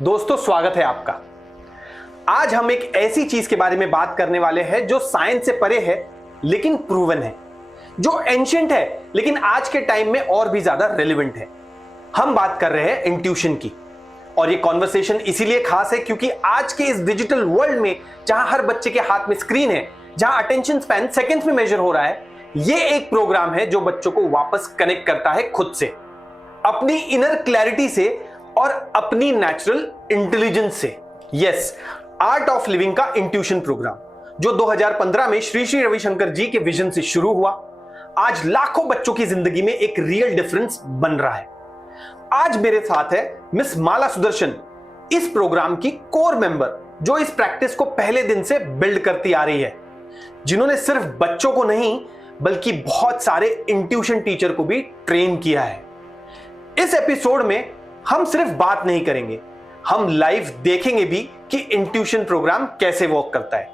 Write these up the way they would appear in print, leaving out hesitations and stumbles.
दोस्तों, स्वागत है आपका। आज हम एक ऐसी चीज के बारे में बात करने वाले हैं जो साइंस से परे है लेकिन प्रूवन है, जो एंशिएंट है लेकिन आज के टाइम में और भी ज्यादा रेलेवेंट है। हम बात कर रहे हैं इंट्यूशन की। और ये कॉन्वर्सेशन इसीलिए खास है क्योंकि आज के इस डिजिटल वर्ल्ड में जहां हर बच्चे के हाथ में स्क्रीन है, जहां अटेंशन स्पैन सेकंड्स में मेजर हो रहा है, ये एक प्रोग्राम है जो बच्चों को वापस कनेक्ट करता है खुद से, अपनी इनर क्लैरिटी से और अपनी नेचुरल इंटेलिजेंस से। यस, आर्ट ऑफ लिविंग का इंट्यूशन प्रोग्राम जो 2015 में श्री श्री रविशंकर जी के विजन से शुरू हुआ, आज लाखों बच्चों की जिंदगी में एक रियल डिफरेंस बन रहा है। आज मेरे साथ है मिस माला सुदर्शन, इस प्रोग्राम की कोर मेंबर, जो इस प्रैक्टिस को पहले दिन से बिल्ड करती आ रही है, जिन्होंने सिर्फ बच्चों को नहीं बल्कि बहुत सारे इंट्यूशन टीचर को भी ट्रेन किया है। इस एपिसोड में हम सिर्फ बात नहीं करेंगे, हम लाइव देखेंगे भी कि इंट्यूशन प्रोग्राम कैसे वर्क करता है।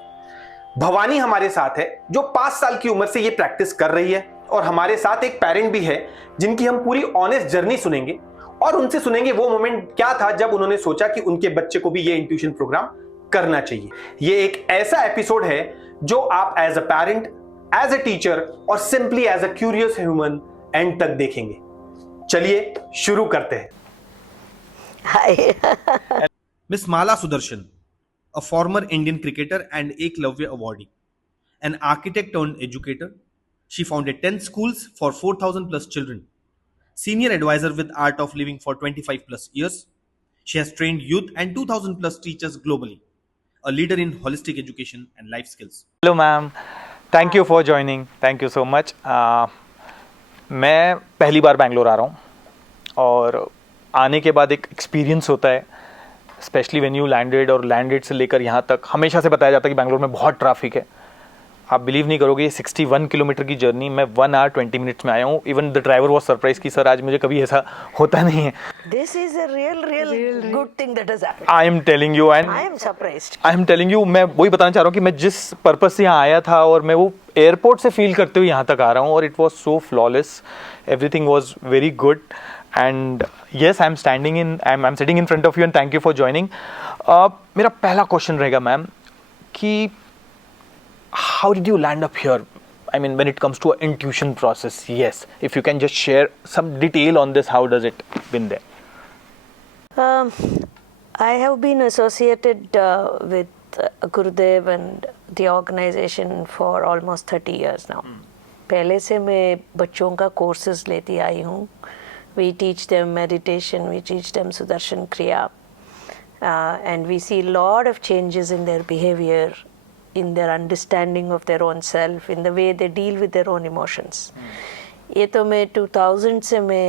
भवानी हमारे साथ है जो 5 साल की उम्र से ये प्रैक्टिस कर रही है, और हमारे साथ एक पेरेंट भी है जिनकी हम पूरी ऑनेस्ट जर्नी सुनेंगे और उनसे सुनेंगे वो मोमेंट क्या था जब उन्होंने सोचा कि उनके बच्चे को भी ये इंट्यूशन प्रोग्राम करना चाहिए। ये एक ऐसा एपिसोड है जो आप as a parent, as a teacher और simply as a curious human end तक देखेंगे। चलिए शुरू करते हैं। Miss Mala Sudarshan, a former Indian cricketer and Eklavya awardee, an architect turned educator. She founded 10 schools for 4,000 plus children. Senior advisor with Art of Living for 25 plus years. She has trained youth and 2,000 plus teachers globally. A leader in holistic education and life skills. Hello ma'am, thank you for joining, thank you so much. मैं पहली बार बैंगलोर आ रहा हूँ और आने के बाद एक experience होता है, स्पेशली व्हेन यू लैंडेड, और लैंडेड से लेकर यहाँ तक हमेशा से बताया जाता है कि बैंगलोर में बहुत ट्रैफिक है। आप बिलीव नहीं करोगे, ये 61 किलोमीटर की जर्नी मैं 1 आवर 20 मिनट्स में आया हूँ। Even the driver was surprise कि सर आज मुझे कभी ऐसा होता नहीं है। This is a real good thing that has happened. I am telling you, and I am surprised. I am telling you, मैं वही बताना चाह रहा हूँ कि मैं जिस पर्पस से यहाँ आया था और मैं वो एयरपोर्ट से फील करते हुए यहाँ तक आ रहा हूँ, और it was so flawless, everything was very good. And yes, I am sitting in front of you and thank you for joining. मेरा पहला क्वेश्चन रहेगा मैम कि how did you land up here? I mean, when it comes to an intuition process, yes. If you can just share some detail on this, how does it been there? I have been associated with Gurudev and the organization for almost 30 years now. पहले से मैं बच्चों का courses लेती आई हूँ. We teach them meditation, we teach them Sudarshan Kriya, and we see a lot of changes in their behavior, in their understanding of their own self, in the way they deal with their own emotions. ये तो मैं 2000 से मैं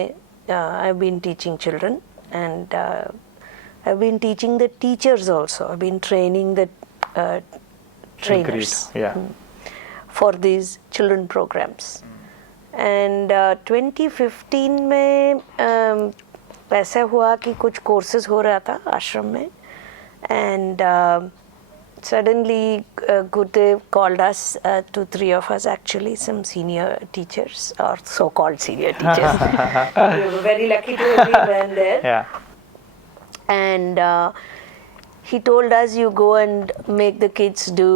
I've been teaching children, and I've been teaching the teachers also. I've been training the trainers for these children programs. And 2015 में ऐसा हुआ कि कुछ courses हो रहा था आश्रम में, and suddenly Gurudev called us, 2-3 of us actually, some senior teachers, or so-called senior teachers. We were very lucky to have been there. Yeah. And he told us, you go and make the kids do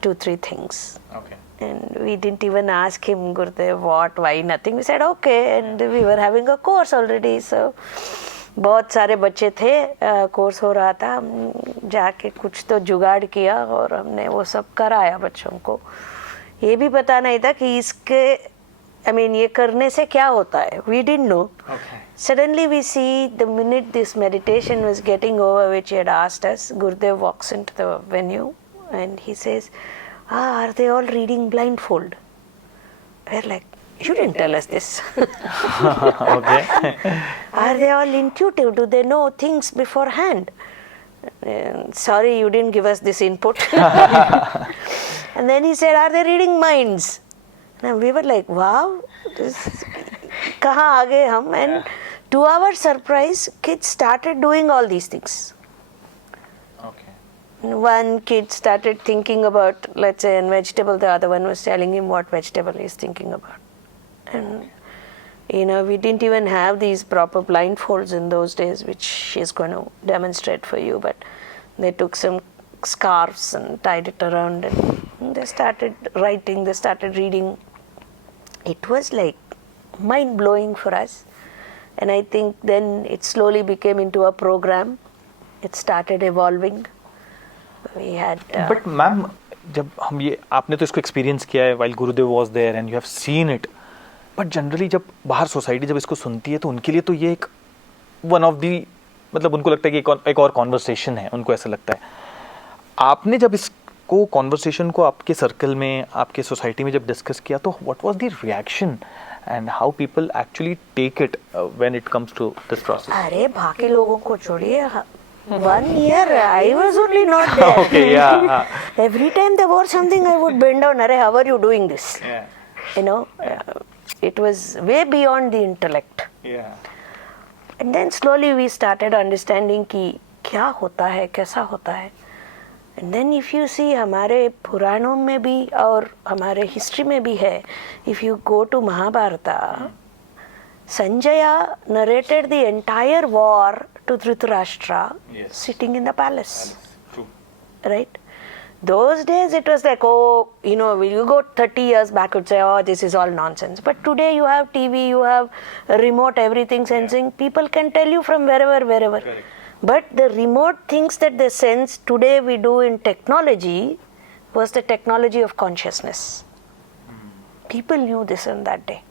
2-3 things. Okay. And we didn't even ask him, Gurudev, what, why, nothing. We said okay, and we were having a course already, so बहुत सारे बच्चे थे, course हो रहा था, हम जाके कुछ तो जुगाड़ किया और हमने वो सब कराया बच्चों को। ये भी पता नहीं था कि इसके ये करने से क्या होता है। We didn't know. Okay. Suddenly we see the minute this meditation was getting over, which he had asked us, Gurudev walks into the venue and he says, are they all reading blindfold? We're like, you didn't tell us this. Okay. Are they all intuitive? Do they know things beforehand? Sorry, you didn't give us this input. And then he said, are they reading minds? And we were like, wow, kahan aa gaye hum? And to our surprise, kids started doing all these things. Okay. One kid started thinking about, let's say, a vegetable. The other one was telling him what vegetable he's thinking about. And You know, we didn't even have these proper blindfolds in those days, which she's going to demonstrate for you. But they took some scarves and tied it around, and they started writing, they started reading. It was like mind-blowing for us. And I think then it slowly became into a program. It started evolving. We had... But ma'am, जब हम ये आपने तो इसको experience किया है while Gurudev was there and you have seen it. But generally जब बाहर सोसाइटी जब इसको सुनती है तो उनके लिए तो ये एक वन ऑफ दी, मतलब उनको लगता है कि एक और कॉन्वर्सेशन है, उनको ऐसा लगता है. आपने जब इसको कॉन्वर्सेशन को आपके सर्कल में, आपके सोसाइटी में जब डिस्कस किया, तो what was the reaction and how people actually take it when it comes to this process? अरे बाकी लोगों को छोड़िए, 1 year I was only not there. Okay, yeah. Every time there was something, I would bend down. Arey, how are you doing this? Yeah. You know, it was way beyond the intellect. Yeah. And then slowly we started understanding कि क्या होता है, कैसा होता है. And then if you see हमारे पुराणों में भी और हमारे हिस्ट्री में भी है, if you go to Mahabharata, Sanjaya narrated the entire war to Dhritarashtra, Yes. sitting in the palace. True. Right? Those days it was like, oh, you know, you go 30 years back, you'd say, oh, this is all nonsense. But today you have TV, you have remote, everything sensing. People can tell you from wherever. Correct. But the remote things that they sense today we do in technology was the technology of consciousness. People knew this in that day.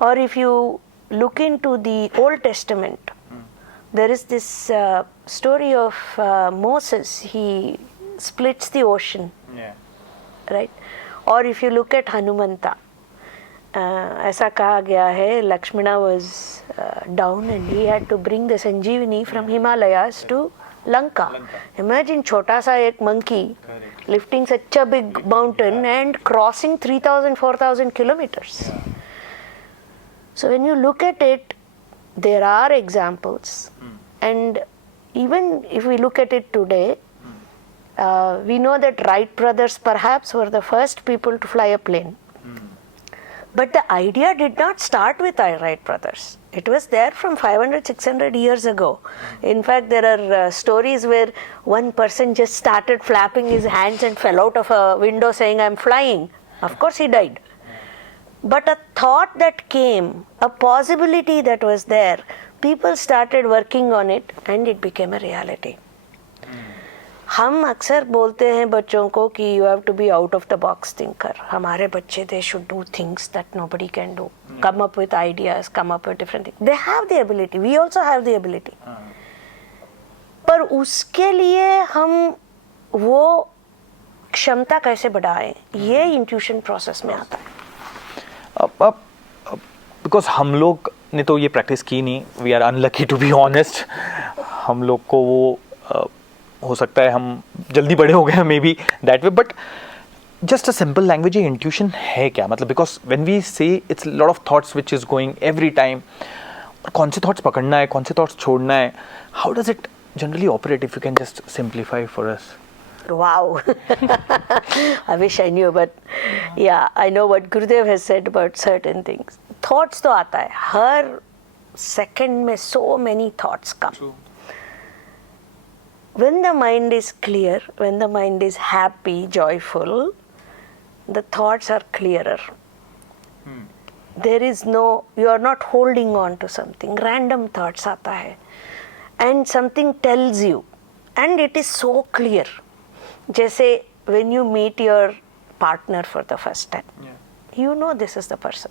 Or if you look into the Old Testament, there is this story of Moses. He splits the ocean, Yeah. right? Or if you look at Hanumanta, ऐसा कहा गया है, Lakshmana was down and he had to bring the Sanjeevani from Himalayas to Lanka. Imagine छोटा सा एक monkey lifting such a big mountain and crossing 3,000, 4,000 kilometers. So when you look at it, there are examples. And even if we look at it today, we know that Wright brothers perhaps were the first people to fly a plane. But the idea did not start with Wright brothers. It was there from 500, 600 years ago. In fact, there are stories where one person just started flapping his hands and fell out of a window saying, I'm flying. Of course he died. But a thought that came, a possibility that was there, people started working on it and it became a reality. हम अक्सर बोलते हैं बच्चों को कि you have to be out of the box thinker. हमारे बच्चे they should do things that nobody can do. Come up with ideas, come up with different things. They have the ability. We also have the ability. पर उसके लिए हम वो क्षमता कैसे बढ़ाएं? ये इंट्यूशन प्रोसेस में आता है. अब बिकॉज हम लोग ने तो ये प्रैक्टिस की नहीं. We are unlucky to be honest. हम लोग को वो हो सकता है हम जल्दी बड़े हो गए may be that way. But just a simple language, ये इंट्यूशन है क्या? मतलब बिकॉज व्हेन वी से it's lot of thoughts which is going every time. कौन से थॉट्स पकड़ना है, कौन से थॉट्स छोड़ना है? How does it generally operate? If you can just simplify for us. Wow. I wish I knew, but yeah, I know what Gurudev has said about certain things. Thoughts तो आता है हर second में, so many thoughts come. True. When the mind is clear, when the mind is happy, joyful, the thoughts are clearer. There is no, you are not holding on to something. Random thoughts आता है and something tells you and it is so clear. जैसे when you meet your partner for the first time, you know this is the person.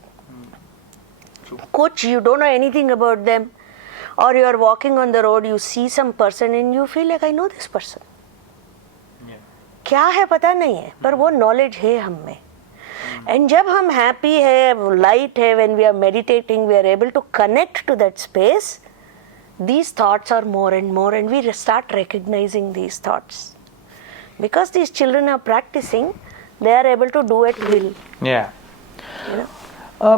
Kuch, you don't know anything about them, or you are walking on the road, you see some person and you feel like I know this person. क्या है पता नहीं है, पर वो knowledge है हम में. And जब हम happy है, light है, when we are meditating, we are able to connect to that space. These thoughts are more and more, and we start recognizing these thoughts. Because these children are practicing, they are able to do at will. Yeah. You know?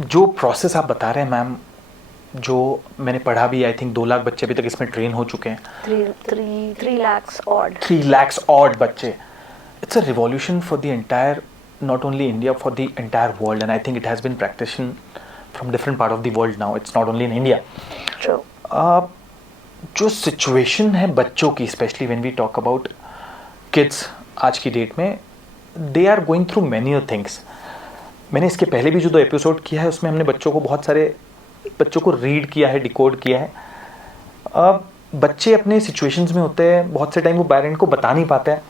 जो process आप बता रहे हैं ma'am, जो मैंने पढ़ा भी, I think 2 lakh बच्चे अभी तक इसमें ट्रेन हो चुके हैं. 3 lakhs odd. 3 lakhs odd बच्चे. It's a revolution for the entire not only India, for the entire world, and I think it has been practiced from different part of the world now. It's not only in India. True. जो situation है बच्चों की, specially when we talk about kids आज की date में, they are going through many things. मैंने इसके पहले भी जो 2 एपिसोड किया है उसमें हमने बच्चों को बहुत सारे बच्चों को रीड किया है, डिकोड किया है. बच्चे अपने सिचुएशंस में होते हैं, बहुत से टाइम वो पेरेंट को बता नहीं पाते हैं.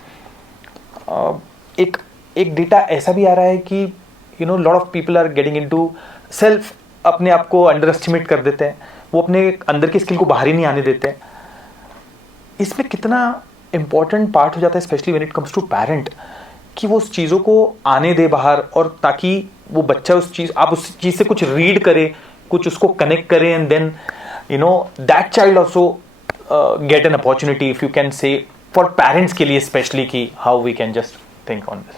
एक डेटा ऐसा भी आ रहा है कि lot of people are getting into self, अपने आप को अंडर एस्टिमेट कर देते हैं, वो अपने अंदर की स्किल को बाहर ही नहीं आने देते हैं. इसमें कितना इम्पोर्टेंट पार्ट हो जाता है, specially when it comes to parent, कि वो उस चीज़ों को आने दे बाहर, और ताकि वो बच्चा आप उस चीज़ से कुछ रीड करे, कुछ उसको कनेक्ट करें, and then that child also get an opportunity, if you can say, for parents के लिए स्पेशली, कि how we can just think on this.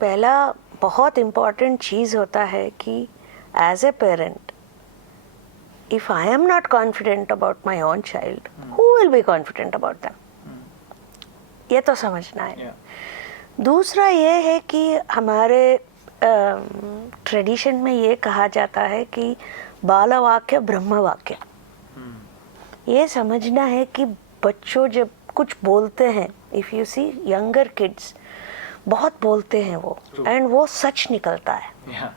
पहला बहुत इम्पॉर्टेंट चीज़ होता है कि as a parent, if I am not confident about my own child, who will be confident about them? ये तो समझना है. दूसरा ये है कि हमारे ट्रेडिशन में ये कहा जाता है कि बालवाक्य ब्रह्मवाक्य. ये समझना है कि बच्चों जब कुछ बोलते हैं, if you see younger kids बहुत बोलते हैं वो, एंड वो सच निकलता है.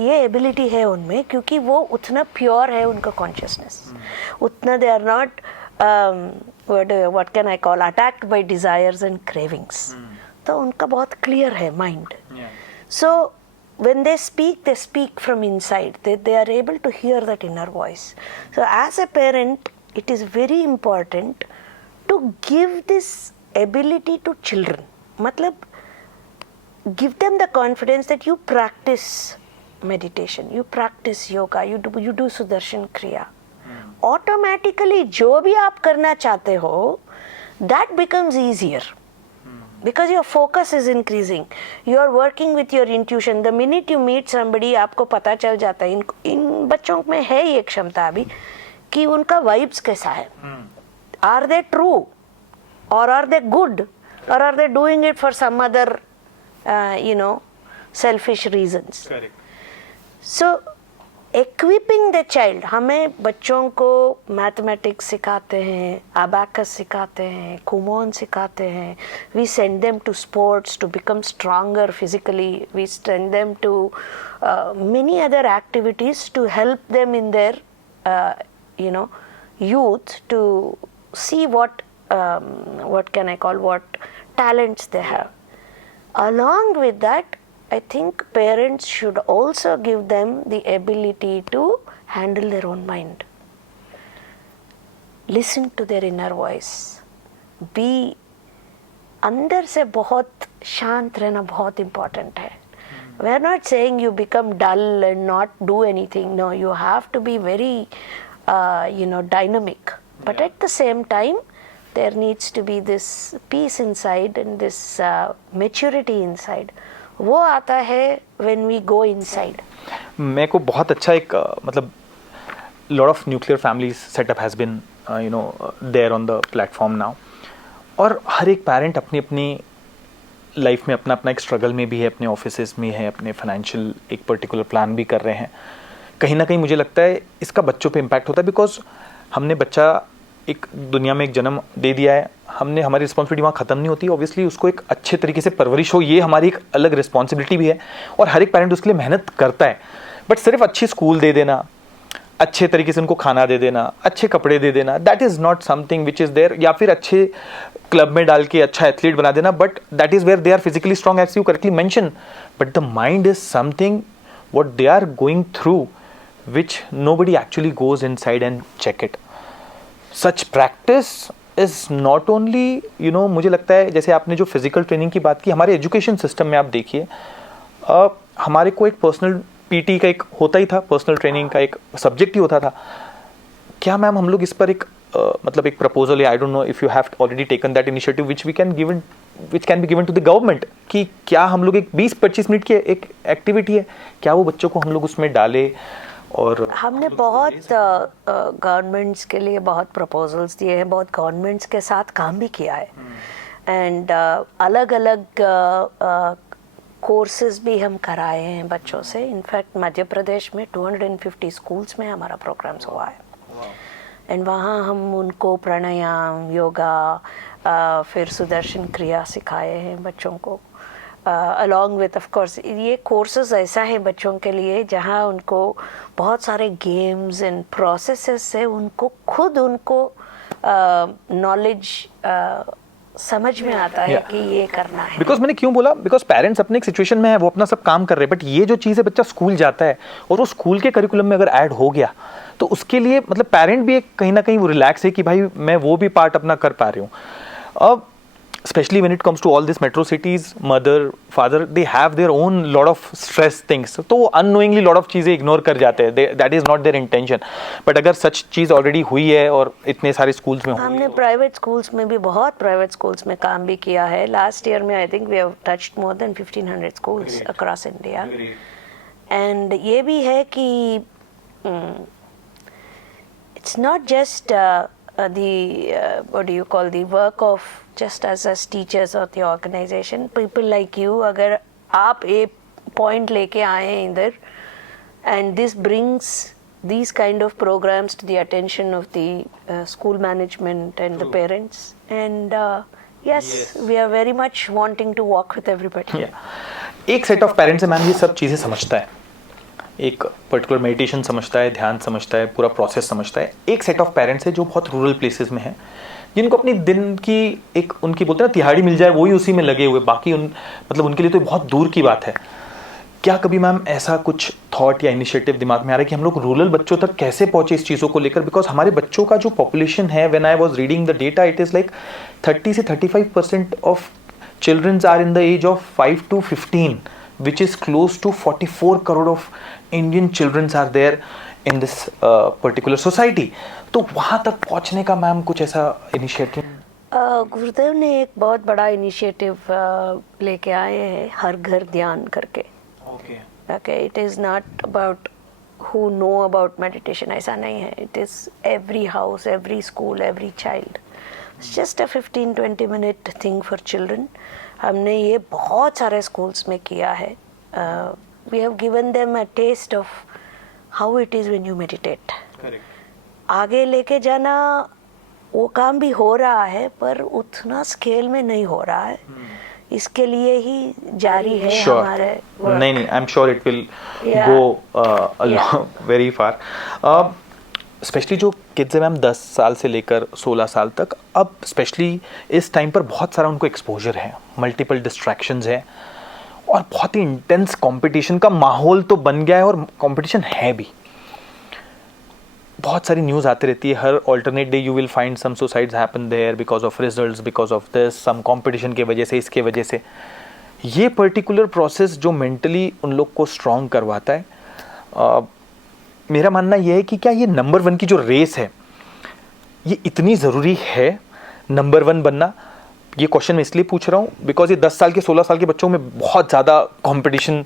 ये एबिलिटी है उनमें, क्योंकि वो उतना प्योर है उनका कॉन्शियसनेस, उतना they are not what can I call, attacked by desires and cravings. तो उनका बहुत क्लियर है mind. So when they speak from inside. They are able to hear that inner voice. So as a parent, it is very important to give this ability to children. मतलब give them the confidence that you practice meditation, you practice yoga, you do Sudarshan Kriya. Automatically जो भी आप करना चाहते हो, that becomes easier. Because your focus is increasing, you are working with your intuition. The minute you meet somebody, आपको पता चल जाता है. इन बच्चों में है ये क्षमता अभी कि उनका vibes कैसा है. Are they true, or are they good, or are they doing it for some other, selfish reasons? Correct. So equipping the child, हमें बच्चों को मैथमेटिक्स सिखाते हैं, अबैकस सिखाते हैं, कुमोन सिखाते हैं. We send them to sports to become stronger physically. We send them to many other activities to help them in their youth, to see what can I call, what talents they have. Along with that, I think parents should also give them the ability to handle their own mind. Listen to their inner voice. Be अंदर से बहुत शांत रहना बहुत important है. We are not saying you become dull and not do anything. No, you have to be very, dynamic. But at the same time, there needs to be this peace inside and this maturity inside. वो आता है when we go inside. मेरे को बहुत अच्छा एक मतलब lot of nuclear families setup has been there on the platform now. और हर एक पेरेंट अपनी अपनी लाइफ में अपना अपना एक स्ट्रगल में भी है, अपने ऑफिसेज में है, अपने फाइनेंशियल एक पर्टिकुलर प्लान भी कर रहे हैं. कहीं ना कहीं मुझे लगता है इसका बच्चों पे इम्पैक्ट होता है, बिकॉज हमने बच्चा एक दुनिया में एक जन्म दे दिया है, हमने हमारी रिस्पॉन्सिबिलिटी वहाँ ख़त्म नहीं होती. ऑब्वियसली उसको एक अच्छे तरीके से परवरिश हो, ये हमारी एक अलग रिस्पॉन्सिबिलिटी भी है, और हर एक पेरेंट उसके लिए मेहनत करता है. बट सिर्फ अच्छी स्कूल दे देना, अच्छे तरीके से उनको खाना दे देना, अच्छे कपड़े दे देना, that is not something which is there. या फिर अच्छे क्लब में डाल के अच्छा एथलीट बना देना, but that is where they are physically strong, as you correctly mention. But the mind is something what they are going through, which nobody actually goes inside and check it. Such practice is not only, मुझे लगता है जैसे आपने जो physical training की बात की, हमारे एजुकेशन सिस्टम में आप देखिए, हमारे को एक पर्सनल पीटी का एक होता ही था, पर्सनल ट्रेनिंग का एक सब्जेक्ट ही होता था. क्या मैम हम लोग इस पर एक मतलब एक proposal, I don't know if you have already taken that initiative which can be given to the government, कि क्या हम लोग एक 20-25 मिनट की एक एक्टिविटी है, क्या वो बच्चों को हम लोग उसमें डालें. और हमने बहुत गवर्नमेंट्स के लिए बहुत प्रपोजल्स दिए हैं, बहुत गवर्नमेंट्स के साथ काम भी किया है. एंड अलग अलग कोर्सेज भी हम कराए हैं बच्चों से. इनफैक्ट मध्य प्रदेश में 250 स्कूल्स में हमारा प्रोग्राम्स हुआ है. एंड वहाँ हम उनको प्राणायाम, योगा, फिर सुदर्शन क्रिया सिखाए हैं बच्चों को. अलॉन्ग विथ ऑफ कोर्स ये कोर्सेज ऐसा है बच्चों के लिए जहाँ उनको बहुत सारे गेम्स एंड प्रोसेसेस से उनको खुद उनको नॉलेज समझ में आता है कि ये करना है. बिकॉज मैंने क्यों बोला, बिकॉज पेरेंट्स अपने एक सिचुएशन में है, वो अपना सब काम कर रहे हैं, बट ये जो चीज़ है बच्चा स्कूल जाता है और वो स्कूल के करिकुलम में अगर ऐड हो गया तो उसके लिए मतलब पेरेंट भी एक कहीं ना कहीं वो रिलैक्स है कि भाई मैं वो भी पार्ट अपना कर पा रही हूँ. अब especially when it comes to all these metro cities, mother, father, they have their own lot of stress things. तो वो unknowingly lot of चीज़ें ignore कर जाते हैं. That is not their intention. But अगर सच चीज़ already हुई है और इतने सारे schools में हमने प्राइवेट स्कूल्स में भी बहुत प्राइवेट स्कूल्स में काम भी किया है. लास्ट ईयर में I think we have touched more than 1500 schools across India. And ये भी है कि it's not just what do you call the work of just as teachers or the organization, people like you. अगर आप एक point लेके आए हैं इधर and this brings these kind of programs to the attention of the school management and the parents, and yes, we are very much wanting to work with everybody. एक set of parents है ma'am, ये सब चीज़ें समझता है, एक particular meditation समझता है, ध्यान समझता है, पूरा प्रोसेस समझता है. एक सेट ऑफ पेरेंट्स है जो बहुत रूरल प्लेसेस में है, जिनको अपनी दिन की एक उनकी बोलते हैं ना तिहाड़ी मिल जाए, वही उसी में लगे हुए, बाकी मतलब उनके लिए तो बहुत दूर की बात है. क्या कभी मैम ऐसा कुछ थॉट या इनिशिएटिव दिमाग में आ रहा है कि हम लोग रूरल बच्चों तक कैसे पहुंचे इस चीज़ों को लेकर? बिकॉज हमारे बच्चों का जो पॉपुलेशन है, when I was reading the data, it is like 30 से 35% of childrens are in the age of 5 to 15, which is close to 44 crore of Indian children are there in this particular society. तो वहाँ तक पहुँचने का ma'am कुछ ऐसा initiative? गुरुदेव ने एक बहुत बड़ा इनिशिएटिव लेके आए हैं, हर घर ध्यान करके. Okay, it is not about who know about meditation, ऐसा नहीं है. It is every house, every school, every child. It's just a 15-20 minute thing for children. हमने ये बहुत सारे स्कूल्स में किया है. We have given them a taste of how it is when you meditate. Correct. आगे लेके जाना वो काम भी हो रहा है, पर उतना स्केल में नहीं हो रहा है. इसके लिए ही जारी है हमारे work. नहीं, आई am sure it will go very far. Specially जो किड्स है मैम 10 साल से लेकर 16 साल तक, अब स्पेशली इस टाइम पर बहुत सारा उनको एक्सपोजर है, मल्टीपल डिस्ट्रैक्शंस है और बहुत ही इंटेंस कंपटीशन का माहौल तो बन गया है और कंपटीशन है भी. बहुत सारी न्यूज़ आती रहती है, हर alternate day you will find some suicides happen there because of results, because of this, some competition के वजह से, इसके वजह से. ये पर्टिकुलर प्रोसेस जो मेंटली उन लोग को स्ट्रॉन्ग करवाता है, मेरा मानना यह है कि क्या ये नंबर 1 की जो रेस है ये इतनी ज़रूरी है नंबर 1 बनना? ये क्वेश्चन मैं इसलिए पूछ रहा हूँ बिकॉज ये 10 साल के 16 साल के बच्चों में बहुत ज़्यादा कंपटीशन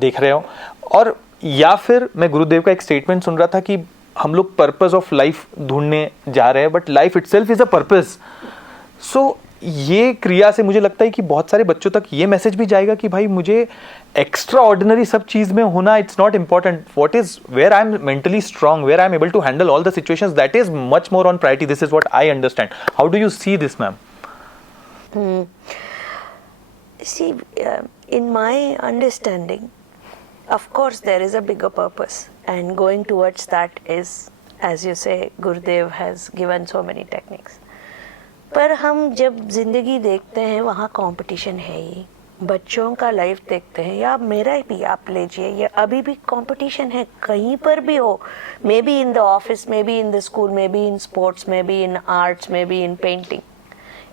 देख रहे हो. और या फिर मैं गुरुदेव का एक स्टेटमेंट सुन रहा था कि हम लोग पर्पस ऑफ लाइफ ढूंढने जा रहे हैं, but life itself is a purpose. So ये क्रिया से मुझे लगता है कि बहुत सारे बच्चों तक ये मैसेज भी जाएगा कि भाई मुझे एक्स्ट्रा ऑर्डिनरी सब चीज़ में होना it's not important. What is where I am mentally strong, where I am able to handle all the situations, that is much more on priority. This is what I understand. How do you see this ma'am? See, in my understanding, of course there is a bigger purpose, and going towards that is, as you say, Gurudev has given so many techniques. पर हम जब जिंदगी देखते हैं वहाँ competition है ही. बच्चों का लाइफ देखते हैं या मेरा भी आप लीजिए, ये अभी भी कंपटीशन है कहीं पर भी हो. May be in the office, may be in the school, may be in sports, may be in arts, may be in painting.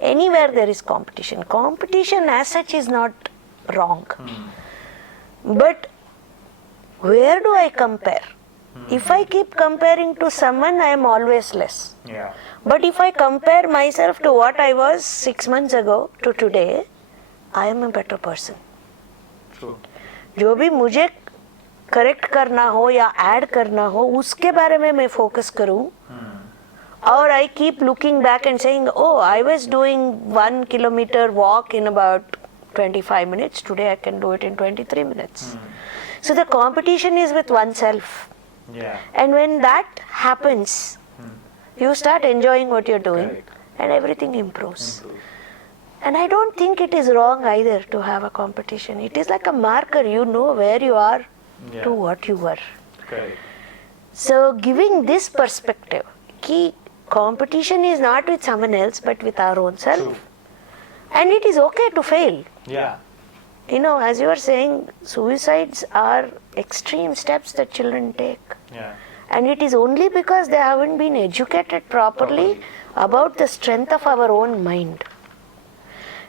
Anywhere there is competition. Competition as such is not wrong. But where do I compare? If I keep comparing to someone, I am always less. Yeah. But if I compare myself to what I was 6 months ago to today, I am a better person. True. जो भी मुझे correct करना हो या add करना हो उसके बारे में मैं फोकस करूं. Or I keep looking back and saying, oh, I was doing 1 kilometer walk in about 25 minutes. Today I can do it in 23 minutes. So the competition is with oneself. Yeah. And when that happens, you start enjoying what you're doing, and everything improves. And I don't think it is wrong either to have a competition. It is like a marker. You know where you are to what you were. Correct. So giving this perspective, ki competition is not with someone else but with our own self. And it is okay to fail. Yeah. You know, as you were saying, suicides are extreme steps that children take. Yeah. And it is only because they haven't been educated properly about the strength of our own mind.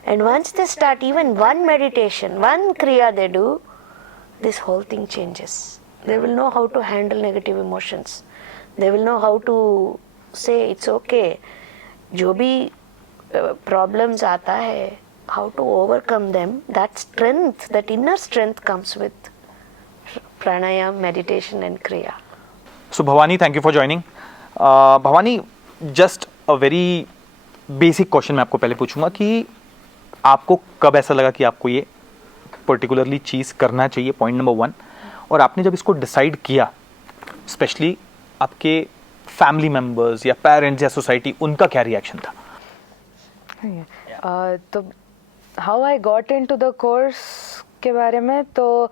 And once they start even one meditation, one kriya they do, this whole thing changes. They will know how to handle negative emotions. They will know how to say it's okay. जो भी problems आता है, how to overcome them. That strength, that inner strength comes with pranayam, meditation and kriya. So Bhavani, thank you for joining. Bhavani, just a very basic question मैं आपको पहले पूछूंगा कि आपको कब ऐसा लगा कि आपको ये पर्टिकुलरली चीज़ करना चाहिए, पॉइंट नंबर 1, और आपने जब इसको डिसाइड किया, स्पेशली आपके फैमिली मेम्बर्स या पेरेंट्स या सोसाइटी, उनका क्या रिएक्शन था? तो how I got into the course के बारे में, तो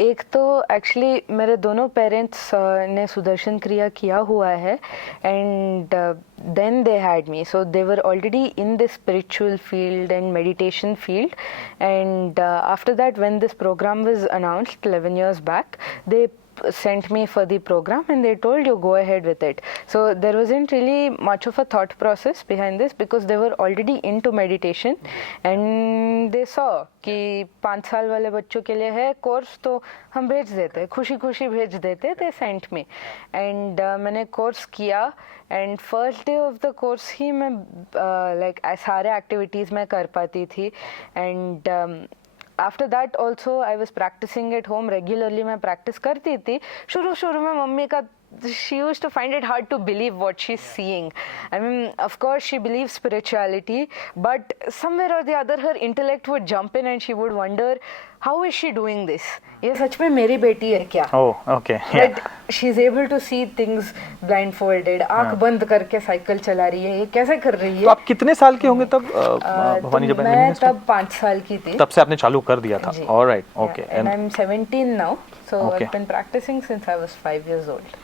एक तो एक्चुअली मेरे दोनों पेरेंट्स ने सुदर्शन क्रिया किया हुआ है, and then they had me, so they were already in this spiritual field and meditation field, and after that when this program was announced 11 years back, they sent me for the program and they told you go ahead with it. So there wasn't really much of a thought process behind this because they were already into meditation, and they saw कि 5 साल वाले बच्चों के लिए है course, तो हम भेज देते, खुशी खुशी भेज देते. they sent me and मैंने कोर्स किया, and first day of the course ही मैं लाइक सारे एक्टिविटीज़ मैं कर पाती थी, and after that also I was practising at home regularly. मैं प्रैक्टिस करती थी. शुरू में मम्मी का she used to find it hard to believe what she's seeing. I mean, of course she believes spirituality, but somewhere or the other her intellect would jump in and she would wonder, how is she doing this? ये सच में मेरी बेटी है क्या? Oh, okay. But she's able to see things blindfolded. आँख बंद करके cycle चला रही है. ये कैसे कर रही है? तो आप कितने साल के होंगे तब भवानी, जब मैं तब 5 साल की थी. तब से आपने चालू कर दिया था? All right, okay. And I'm 17 now, so Okay. I've been practicing since I was 5 years old.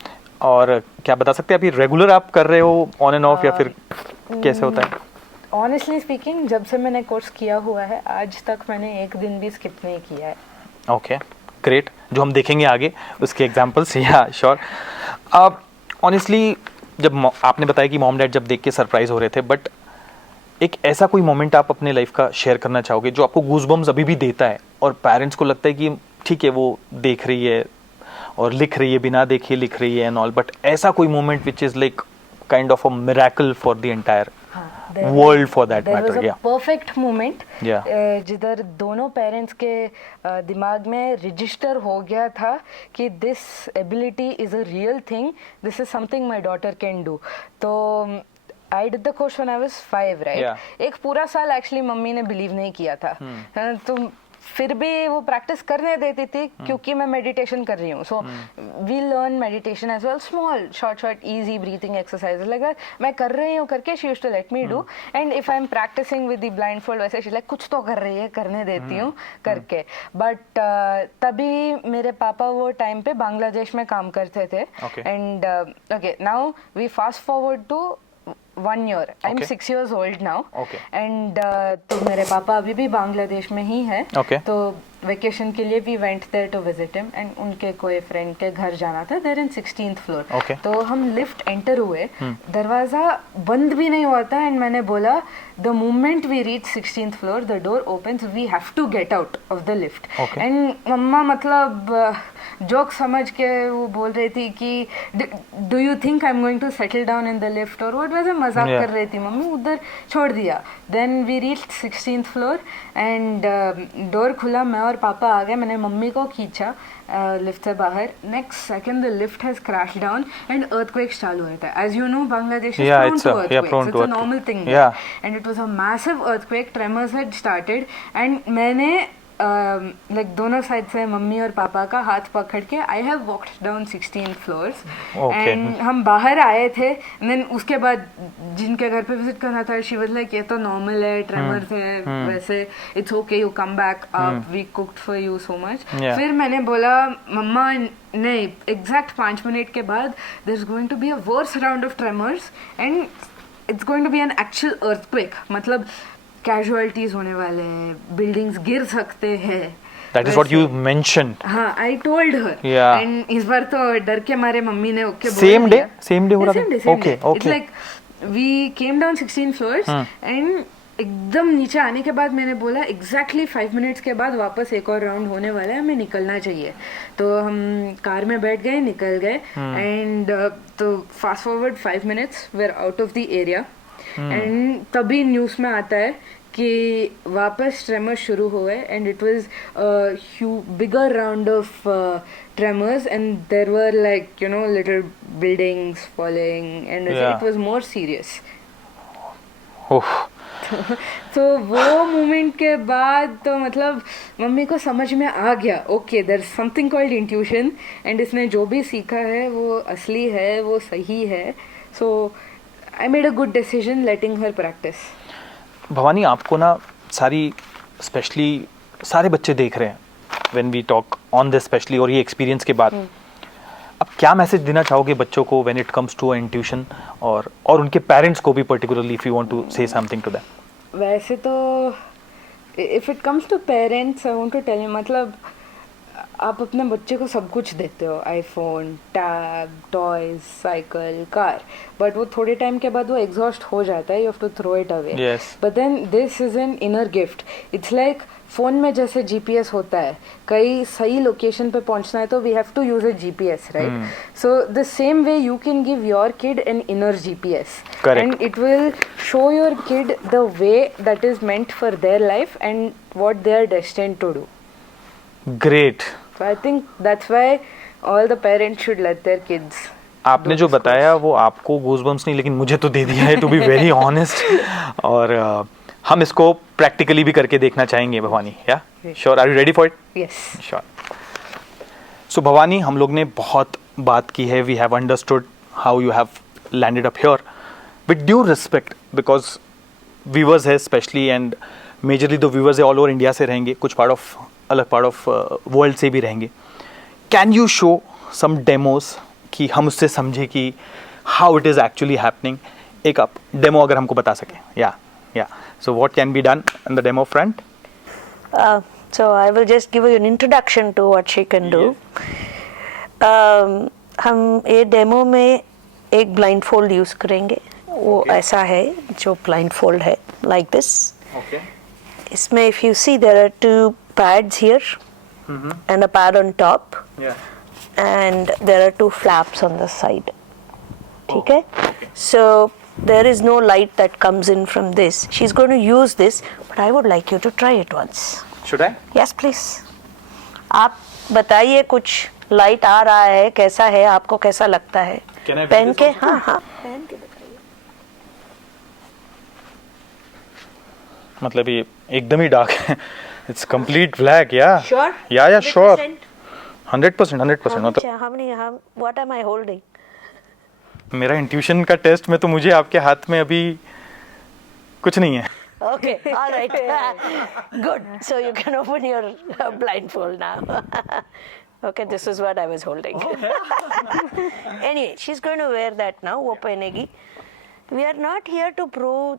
और क्या बता सकते हैं, अभी रेगुलर आप कर रहे हो, ऑन एंड ऑफ, या फिर कैसे होता है? ऑनेस्टली स्पीकिंग, जब से मैंने कोर्स किया हुआ है आज तक मैंने एक दिन भी स्किप नहीं किया है. Okay, great. जो हम देखेंगे आगे उसके एग्जांपल्स. या श्योर. अब ऑनेस्टली जब आपने बताया कि मॉम डैड जब देख के सरप्राइज हो रहे थे, बट एक ऐसा कोई मोमेंट आप अपने लाइफ का शेयर करना चाहोगे जो आपको गूज़बम्स अभी भी देता है और पेरेंट्स को लगता है कि ठीक है वो देख रही है और लिख रही है, बिना देखे लिख रही है एंड ऑल, बट ऐसा कोई moment which is like kind of a miracle for the entire world for that matter? या परफेक्ट मोमेंट जिधर दोनों पेरेंट्स के दिमाग में रजिस्टर हो गया था कि this ability is a real thing, this is something my daughter can do. तो I did the course when I was 5, right? एक पूरा साल एक्चुअली मम्मी ने बिलीव नहीं किया था. तो फिर भी वो प्रैक्टिस करने देती थी क्योंकि मैं मेडिटेशन कर रही हूँ. So we learn meditation as well, small short easy breathing exercise लगा मैं कर रही हूँ करके she used to let me do. And if I am practising with the blindfold, वैसे शी लाइक कुछ तो कर रही है, करने देती हूँ करके. बट तभी मेरे पापा वो टाइम पे बांग्लादेश में काम करते थे. And okay, now we fast forward to 1 year. I'm 6 years old now. Okay. And तो मेरे पापा अभी भी बांग्लादेश में ही हैं. Okay. तो वेकेशन के लिए we went there to visit him, and उनके कोई फ्रेंड के घर जाना था. They're in 16th floor. Okay. तो हम लिफ्ट एंटर हुए, दरवाजा बंद भी नहीं हुआ था, एंड मैंने बोला the moment we reach 16th floor the door opens, we have to get out of the lift. Okay. And मम्मा मतलब जोक समझ के वो बोल रही थी कि do you think I am going to settle down in the lift और what वैसे मजाक कर रही थी मम्मी, उधर छोड़ दिया. Then we reached 16th floor and door खुला, मैं और पापा आ गए, मैंने मम्मी को खींचा लिफ्ट से बाहर. Next second the lift has crash down and earthquake चालू होता है. As you know Bangladesh is prone to earthquakes. It's a normal thing. And it was a massive earthquake. Tremors had started and मैंने like दोनों side से mummy और पापा का हाथ पकड़ के I have walked down 16 floors. And हम बाहर आए थे. And then उसके बाद जिनके घर पे विजिट करना था, she was like ये तो नॉर्मल है, ट्रेमर्स है, वैसे it's okay, you come back up, we cooked for you so much. फिर मैंने बोला मम्मा नहीं, एग्जैक्ट 5 मिनट के बाद there's going to be a worse round of tremors and it's going to be an actual earthquake. मतलब casualties होने वाले हैं, बिल्डिंग्स गिर सकते हैं. That is what you mentioned. हाँ, I told her. Yeah. And इस बार तो डर के मारे मम्मी ने ओके बोल दिया. Same day हो रहा था. Okay. It's like we came down 16 floors and एकदम नीचे आने के बाद मैंने बोला एग्जैक्टली 5 मिनट्स के बाद वापस एक और राउंड होने वाला है, हमें निकलना चाहिए. तो हम कार में बैठ गए, निकल गए एंड तो fast forward 5 minutes we are out of the area and तभी न्यूज़ में आता है कि वापस ट्रेमर्स शुरू हुए and it was bigger round of tremors and there were like you know little buildings falling and it was more serious. तो वो मोमेंट के बाद तो मतलब मम्मी को समझ में आ गया okay there is something called intuition and इसने जो भी सीखा है वो असली है, वो सही है. So I made a good decision letting her practise. Bhavani, आपको ना सारी स्पेशली सारे बच्चे देख रहे हैं when we talk on this specially और ये एक्सपीरियंस के बाद अब क्या मैसेज देना चाहोगे बच्चों को when it comes to intuition और उनके पेरेंट्स को भी particularly if you want to say something to them? वैसे तो if it comes to parents I want to tell you मतलब आप अपने बच्चे को सब कुछ देते हो, iPhone, tab, toys, cycle, car, but वो थोड़े टाइम के बाद वो एग्जॉस्ट हो जाता है, you have to throw it away. But then this is an inner gift. It's like phone में जैसे जीपीएस होता है, कई सही लोकेशन पे पहुंचना है तो we have to use a GPS, right? So the same way you can give your kid an inner GPS and it will show your kid the way that is meant for their life and what they are destined to do. Great. So I think that's why all the parents should let their kids. आपने जो बताया वो आपको goosebumps नहीं लेकिन मुझे तो दे दिया है टू बी वेरी ऑनेस्ट. और हम इसको प्रैक्टिकली भी करके देखना चाहेंगे Bhavani. Yeah sure, are you ready for it? Yes sure. So Bhavani, हम लोग ने बहुत बात की है. We have understood how you have landed up here with due respect because viewers है specially and majorly the viewers है ऑल ओवर इंडिया से रहेंगे, कुछ अलग पार्ट ऑफ वर्ल्ड से भी रहेंगे. Can you show some demos कि हम उससे समझे कि how it is actually happening? एक आप डेमो अगर हमको बता सकें. या so what can be done in the demo front? So I will just give you an introduction to what she can do. हम ये डेमो में एक ब्लाइंड फोल्ड यूज़ करेंगे. वो ऐसा है जो ब्लाइंड फोल्ड है, like this. इसमें if you see there are 2 pads here and a pad on top and there are 2 flaps on the side. ठीक है? So there is no light that comes in from this. She's going to use this, but I would like you to try it once. Should I? Yes, please. आप बताइए कुछ light आ रहा है, कैसा है, आपको कैसा लगता है? पहन के हाँ पहन के बताइए. मतलब ये एकदम ही डार्क है. It's complete black. या Sure? या श्योर. 100%. मतलब What am I holding? मेरा इंट्यूशन का टेस्ट में तो मुझे आपके हाथ में अभी कुछ नहीं है. Okay, all right. Good. So you can open your blindfold now. Okay, this is what I was holding. Anyway, she's going to wear that now. वो पहनेगी. We are not here to prove,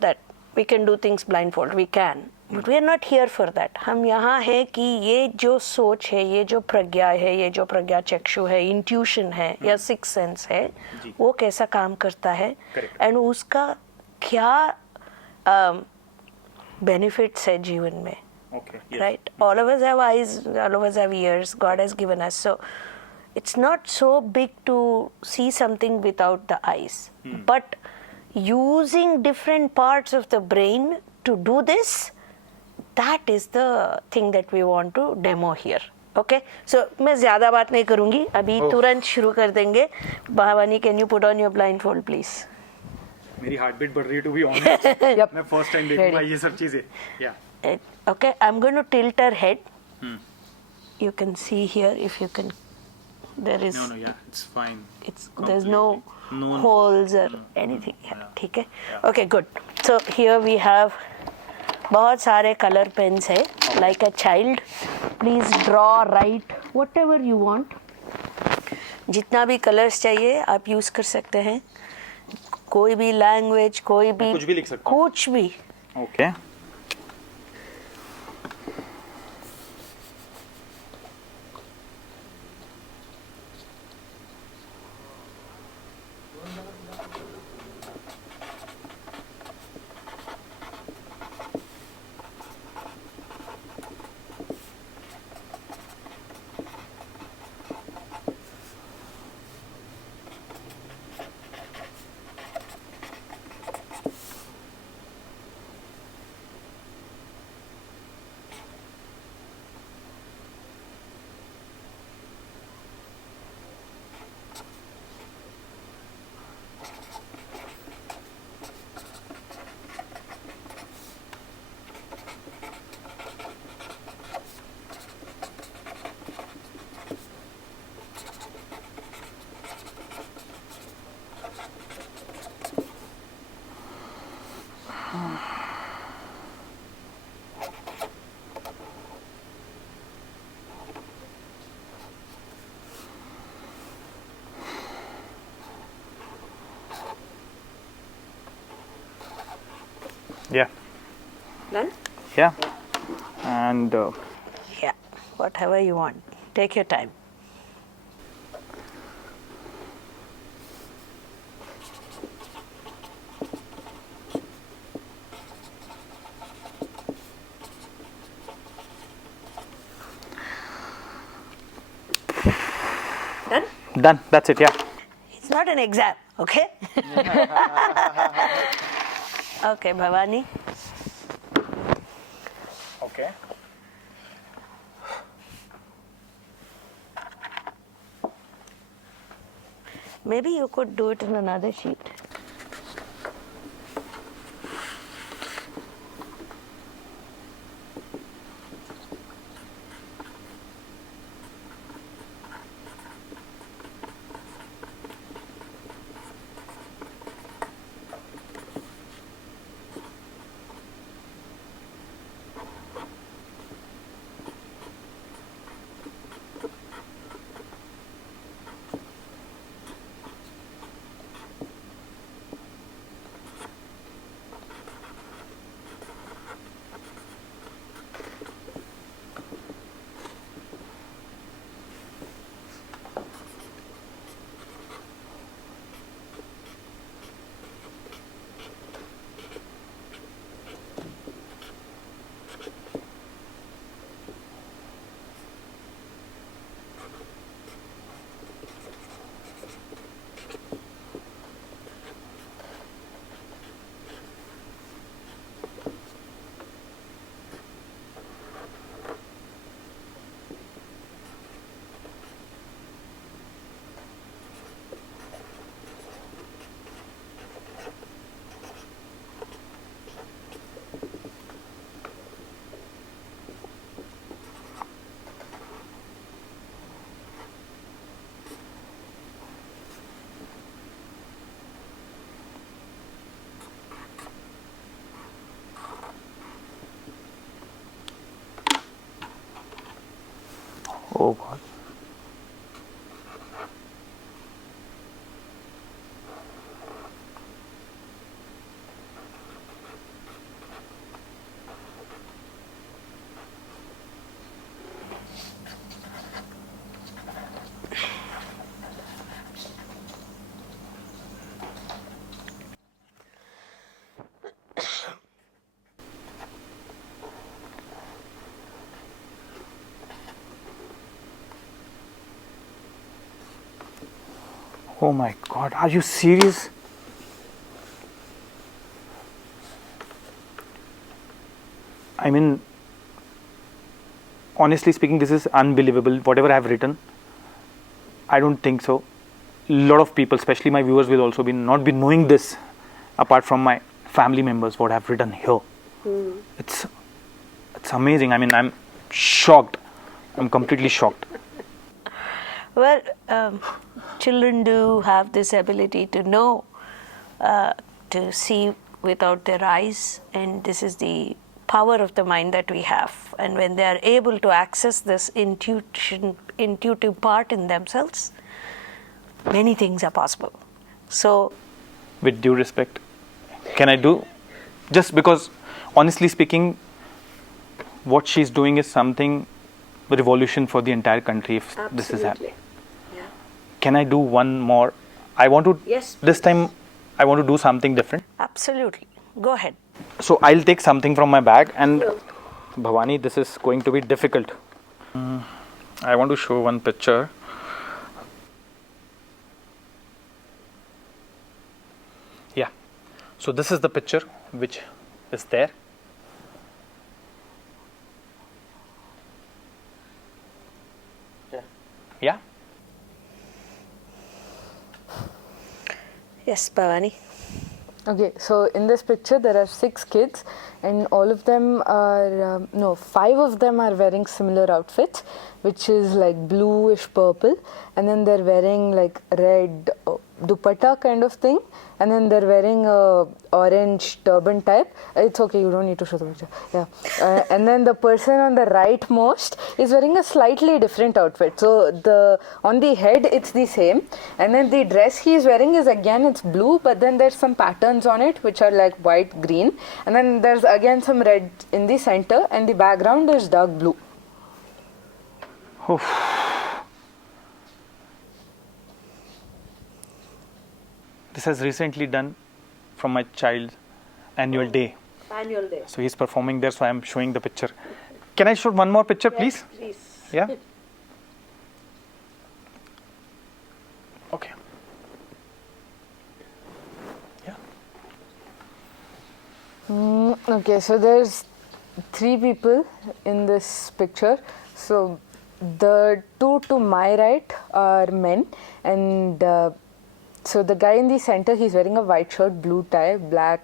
that we can do things blindfold. We can. But we are not here for that. हम यहाँ है कि ये जो सोच है, ये जो प्रज्ञा है, ये जो प्रज्ञा चक्षु है, इंट्यूशन है या सिक्स सेंस है, वो कैसा काम करता है एंड उसका क्या बेनिफिट्स है जीवन में, Okay. Yes. right? All of us have eyes, all of us have ears, God has given us. So it's not so big to see something without the eyes. But using different parts of the brain to do this, that is the thing that we want to demo here. Okay, so मैं ज़्यादा बात नहीं करूँगी, अभी तुरंत शुरू कर देंगे. भावानी, can you put on your blindfold please? मेरी हार्ट बीट बढ़ रही है, टू बी ऑनेस्ट. Yep. मैं फर्स्ट टाइम देखूंगा ये सब चीजें. या Okay, I'm going to tilt her head. You can see here if you can. There is. No yeah it's fine. There's no No. holes or anything. Yeah, ठीक है. Okay, good. So here we have बहुत सारे color pens है. Like a child, please draw, write whatever you want. जितना भी colors चाहिए आप use कर सकते हैं. कोई भी language, कोई भी कुछ भी लिख सकता हूँ. कुछ भी. Okay. Yeah. Done? Yeah. And Yeah, whatever you want. Take your time. Done? done. That's it. Yeah. It's not an exam, okay? Okay, Bhavani. Okay. Maybe you could do it in another sheet. Oh God. Oh my God, are you serious? I mean, honestly speaking, this is unbelievable. Whatever I have written, I don't think so. A lot of people, especially my viewers, will also not be knowing this, apart from my family members, what I've written here. It's amazing. I mean, I'm shocked. I'm completely shocked. Well, children do have this ability to know, to see without their eyes, and this is the power of the mind that we have. And when they are able to access this intuitive part in themselves, many things are possible. So, With due respect, can I do? Just because, honestly speaking, what she's doing is something revolution for the entire country. If this is happening, can I do one more? I want to. Yes, This time, I want to do something different. absolutely, go ahead. So I'll take something from my bag, and Bhavani, this is going to be difficult. I want to show one picture. Yeah. So this is the picture which is there. Yeah. Yes, Bhavani. Okay, so in this picture there are 6 kids, and all of them are, 5 of them are wearing similar outfits, which is like bluish purple, and then they're wearing like red dupatta kind of thing, and then they're wearing a orange turban type. It's okay, you don't need to show the picture. Yeah, and then the person on the rightmost is wearing a slightly different outfit. So on the head it's the same, and then the dress he's wearing is again it's blue, but then there's some patterns on it which are like white, green, and then there's again some red in the center, and the background is dark blue. This has recently done from my child's annual day. Annual day. So he's performing there, so I'm showing the picture. Can I show one more picture, please? Please. Yeah. Okay. Yeah. Okay, so there's 3 people in this picture. So the 2 to my right are men, and so the guy in the center, he's wearing a white shirt, blue tie, black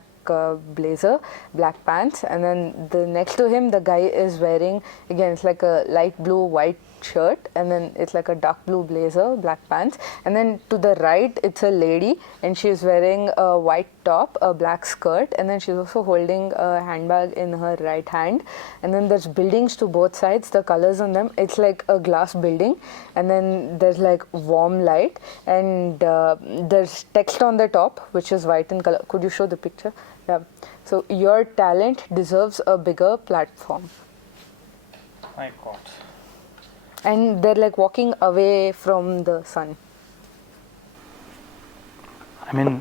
blazer, black pants, and then the next to him the guy is wearing, again it's like a light blue white shirt, and then it's like a dark blue blazer, black pants, and then to the right it's a lady, and she's wearing a white top, a black skirt, and then she's also holding a handbag in her right hand, and then there's buildings to both sides. The colors on them, it's like a glass building, and then there's like warm light, and there's text on the top which is white in color. Could you show the picture? Yeah. So your talent deserves a bigger platform. My God. And they're like walking away from the sun. I mean,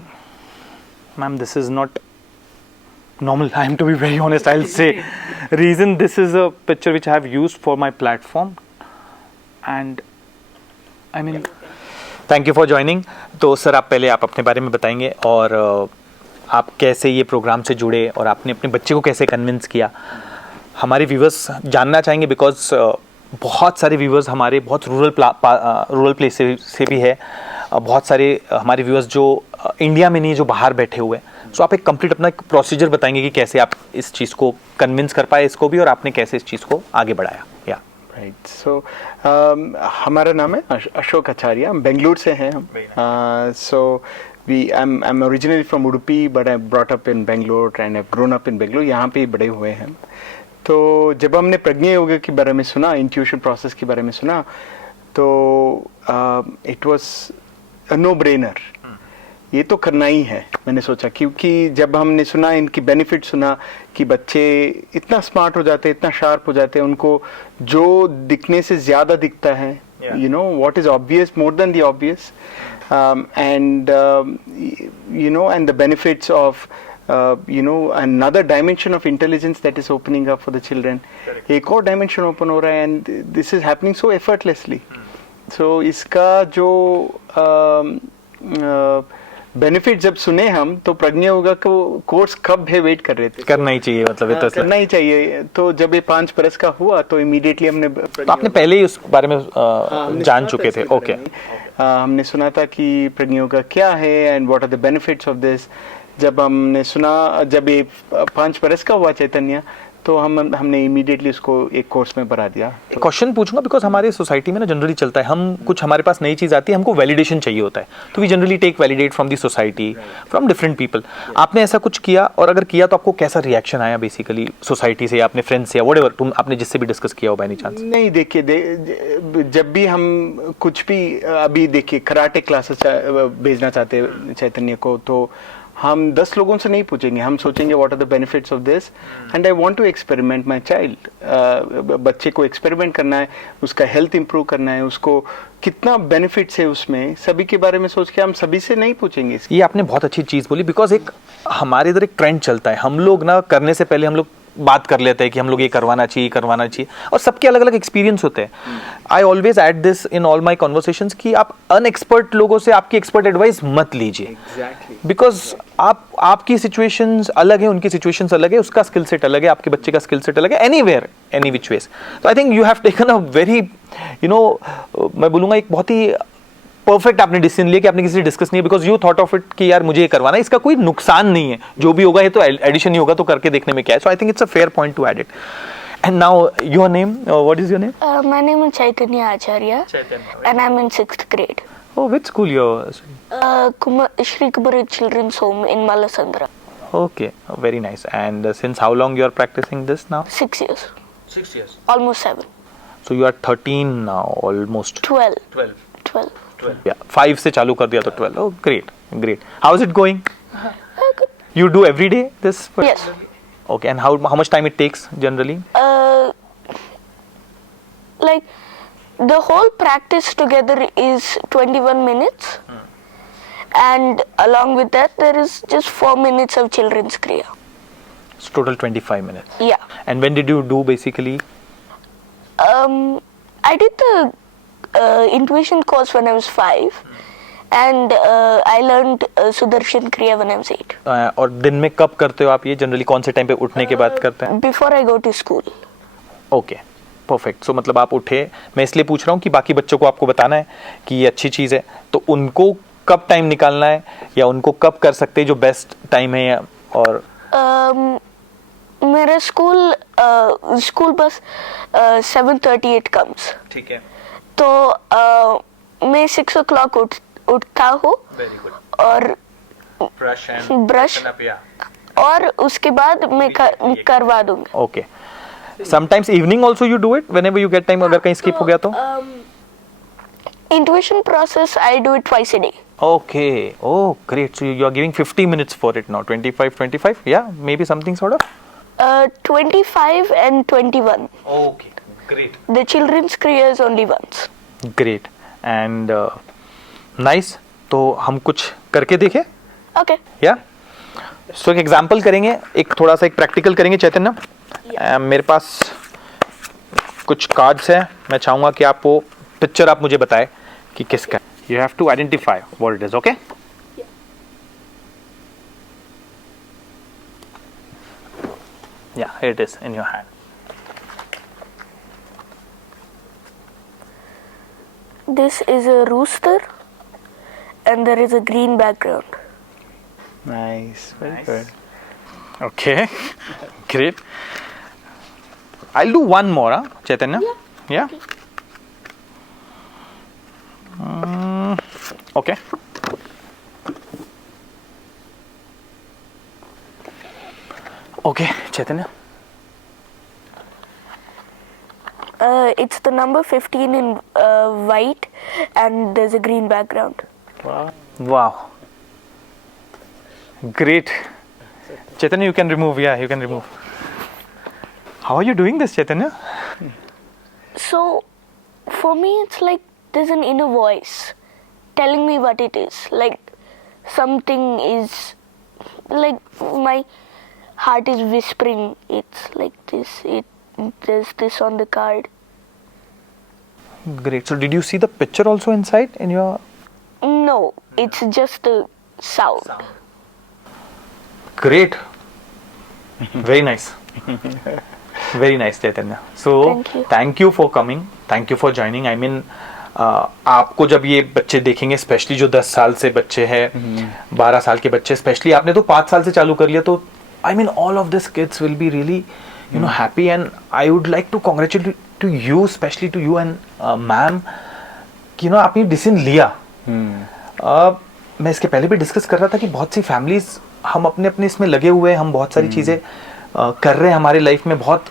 ma'am, this is not normal. I am, to be very honest, I'll say. Reason, this is a picture which I have used for my platform. And I mean, thank you for joining. तो sir आप पहले आप अपने बारे में बताएंगे, और आप कैसे ये प्रोग्राम से जुड़े, और आपने अपने बच्चे को कैसे कन्विंस किया. हमारे व्यूवर्स जानना चाहेंगे, बिकॉज बहुत सारे व्यूवर्स हमारे बहुत रूरल प्लेस से भी है. बहुत सारे हमारे व्यूवर्स जो इंडिया में नहीं, जो बाहर बैठे हुए हैं. सो आप एक कंप्लीट अपना एक प्रोसीजर बताएंगे कि कैसे आप इस चीज़ को कन्विंस कर पाए इसको भी, और आपने कैसे इस चीज़ को आगे बढ़ाया. या राइट. सो हमारा नाम है अशोक आचार्य. हम बेंगलुरु से हैं. हम सो I'm originally from Udupi, but I brought up in Bangalore and I've grown up in Bangalore. यहाँ पे ही बड़े हुए हैं. तो जब हमने प्रज्ञा योगा के बारे में सुना, इंट्यूशन प्रोसेस के बारे में सुना, तो it was a no brainer. ये तो करना ही है, मैंने सोचा. क्योंकि जब हमने सुना, इनकी बेनिफिट सुना कि बच्चे इतना स्मार्ट हो जाते हैं, इतना शार्प हो जाते हैं, उनको जो दिखने से ज़्यादा दिखता है, you know, what is obvious more than the obvious, and the benefits of another dimension of intelligence that is opening up for the children. एक और dimension open हो रहा है, and this is happening so effortlessly. So इसका जो benefit जब सुने हम तो प्रज्ञा योगा को कोर्स कब है वेट कर रहे थे। करना ही चाहिए, मतलब ये तो करना ही चाहिए। तो जब ये 5 बरस का हुआ तो इमीडिएटली हमने तो आपने पहले ही उस बारे में हमने जान सुना चुके था थे। इसके ओके, बारे में। हमने सुना था कि प्रज्ञा योगा क्या है and what are the benefits of this. जब हमने सुना, जब ये 5 बरस का हुआ चैतन्य, तो हमने इमीडिएटली उसको एक कोर्स में भरा दिया। क्वेश्चन पूछूंगा बिकॉज हमारे सोसाइटी में ना जनरली चलता है, हम कुछ हमारे पास नई चीज आती है, हमको वैलिडेशन चाहिए होता है, तो we generally take validate from the society, from different people. आपने ऐसा कुछ किया, और अगर किया तो आपको कैसा रिएक्शन आया बेसिकली सोसाइटी से या अपने फ्रेंड्स से या व्हाटएवर, तुम आपने जिससे भी डिस्कस किया हो बाय एनी चांस? नहीं, देखिए जब भी हम कुछ भी अभी देखिए कराटे क्लासेस भेजना चाहते हैं चैतन्य को, तो हम 10 लोगों से नहीं पूछेंगे, हम सोचेंगे what are the benefits of this and I want to experiment my child. बच्चे को एक्सपेरिमेंट करना है, उसका हेल्थ इंप्रूव करना है, उसको कितना बेनिफिट्स है उसमें, सभी के बारे में सोच के हम सभी से नहीं पूछेंगे। ये आपने बहुत अच्छी चीज बोली, बिकॉज एक हमारे इधर एक ट्रेंड चलता है, हम लोग ना करने से पहले हम लोग बात कर लेते हैं कि हम लोग ये करवाना चाहिए, और सबके अलग अलग एक्सपीरियंस होते हैं। I always add this in all my conversations कि आप अनएक्सपर्ट लोगों से आपकी एक्सपर्ट एडवाइस मत लीजिए, बिकॉज आपकी सिचुएशंस अलग है, उनकी सिचुएशंस अलग है, उसका स्किल सेट अलग है, आपके बच्चे का स्किल सेट अलग है, एनीवेयर एनी विच वेज। तो I think you have taken a very मैं बोलूंगा एक बहुत ही परफेक्ट आपने डिसीजन लिया कि आपने किसी से डिस्कस नहीं है, because you thought of it कि यार मुझे ये करवाना है, इसका कोई नुकसान नहीं है, जो भी होगा ये तो एडिशन ही होगा, तो करके देखने में क्या है। So I think it's a fair point to add it. And now your name, what is your name? My name is Chaitanya Acharya, and I'm in 6th grade. Oh, which school you're? Shri Kumari Children's Home in Malasandra. Okay, very nice. And since how long you are practicing this now? 6 years. 6 years. Almost 7. So you are 13 now, almost. 12. 12. 12. Yeah, 5 से चालू कर दिया तो 12. Oh, great, great. How is it going? Good. You do every day this? Yes. Okay, and how much time it takes generally? Like the whole practice together is 21 minutes, and along with that there is just 4 minutes of children's kriya. It's total 25 minutes. Yeah. And when did you do basically? I did the intuition course when I was 5, and I learned Sudarshan Kriya when I was 8. और दिन में कब करते हो आप ये? Generally कौन से टाइम पे उठने के बाद करते हैं? Before I go to school. Okay, perfect. So मतलब आप उठे, मैं इसलिए पूछ रहा हूँ कि बाकी बच्चों को आपको बताना है कि ये अच्छी चीज़ है, तो उनको कब टाइम निकालना है या उनको कब कर सकते हैं जो बेस्ट टाइम है? और मेरा स्कूल बस 7:38 comes. ठीक है, तो मैं 6 o'clock उठता हूँ और ब्रश और उसके बाद मैं करवा दूंगा. Okay. Sometimes evening also you do it whenever you get time, अगर कहीं स्किप हो गया तो? Intuition process I do it twice a day. Okay, oh great. So you are giving 50 minutes for it now, 25, yeah, maybe something sort of? 25 and 21. Okay, great. The children's kriya is only once. Great and nice. तो हम कुछ करके देखें? Okay. या सो एक example करेंगे, एक थोड़ा सा एक प्रैक्टिकल करेंगे चैतन्य। मेरे पास कुछ कार्ड्स हैं, मैं चाहूँगा कि आप वो पिक्चर आप मुझे बताएं कि किसका है. You have to identify what it is. Okay, yeah it is in your hand. This is a rooster and there is a green background. Nice, very good. Okay, great. I'll do one more, Chaitanya. Yeah. Okay. Okay, Chaitanya. It's the number 15 in white and there's a green background. Wow. Great. Chaitanya, you can remove. Yeah, you can remove. How are you doing this, Chaitanya? So for me it's like there's an inner voice telling me what it is. Like something is, like my heart is whispering, it's like this, there's this on the card. Great. So did you see the picture also inside in your? No, it's just a sound. Great. Very nice. Very nice, Chaitanya. So, Thank you. thank you for coming. Thank you for joining. I mean, आपको जब ये बच्चे देखेंगे, specially जो 10 साल से बच्चे हैं, 12 साल के बच्चे, स्पेशली आपने तो 5 साल से चालू कर लिया, तो I mean, all of these kids will be really, you know, happy, and I would like to congratulate to you, especially to you and ma'am, कि you know आपने डिसीजन लिया. मैं इसके पहले भी डिस्कस कर रहा था कि बहुत सी फैमिलीज हम अपने अपने इसमें लगे हुए हैं, हम बहुत सारी चीज़ें कर रहे हैं हमारी लाइफ में, बहुत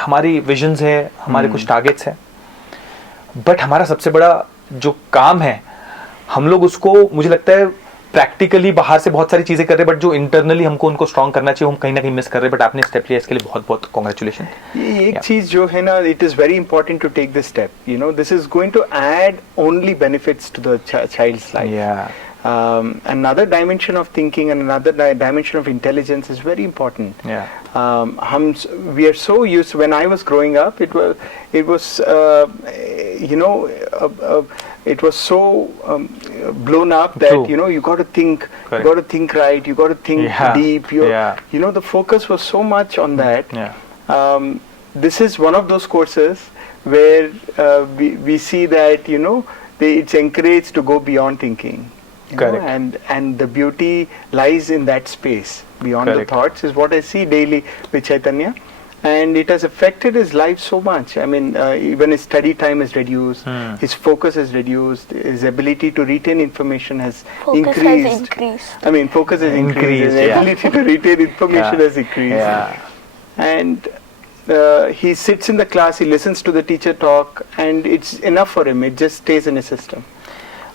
हमारी विजन्स है, हमारे कुछ टारगेट्स हैं, बट हमारा सबसे बड़ा जो काम है हम लोग उसको, मुझे लगता है प्रैक्टिकली बाहर से बहुत सारी चीजें कर रहे हैं, बट जो इंटरनली हमको उनको स्ट्रॉन्ग करना चाहिए हम कहीं ना कहीं मिस कर रहे हैं, बट आपने स्टेप लिया, इसके लिए बहुत बहुत कांग्रेचुलेशन. ये एक चीज जो है ना, it is very important to take this step. You know, this is going to add only benefits to the child's life. Another dimension of thinking and another dimension of intelligence is very important. We are so used. When I was growing up, it was you know, it was so blown up that True. you know, you got to think, Correct. you got to think right, you got to think deep. You know, the focus was so much on that. This is one of those courses where we see that, you know, it's encouraged to go beyond thinking. Correct. And the beauty lies in that space beyond Correct. the thoughts, is what I see daily with Chaitanya, and it has affected his life so much. I mean, even his study time is reduced, his focus is reduced, his ability to retain information has Focus increased. has increased. I mean, focus has increased, Increased, his yeah. ability to retain information has increased. And he sits in the class, he listens to the teacher talk, and it's enough for him. It just stays in his system.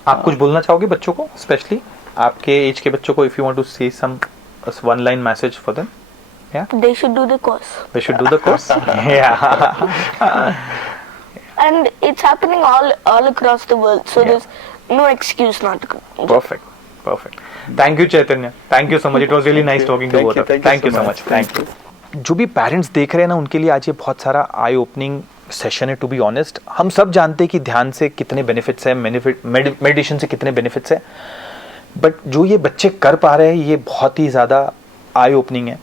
आप कुछ बोलना चाहोगे बच्चों को, specially आपके as के बच्चों को, if you want to say some one line message for them? They should do the course. They should do the course. And it's happening all across the world, so there's no excuse not to go. Perfect. Thank you, Chaitanya. Thank you so much. It was really nice talking to both of you. Thank you so much. Thank you. जो भी parents देख रहे हैं ना, उनके लिए आज ये बहुत सारा आई ओपनिंग सेशन है. टू बी ऑनेस्ट, हम सब जानते हैं कि ध्यान से कितने बेनिफिट्स हैं, मेडिटेशन से कितने बेनिफिट्स हैं, बट जो ये बच्चे कर पा रहे हैं ये बहुत ही ज़्यादा आई ओपनिंग है.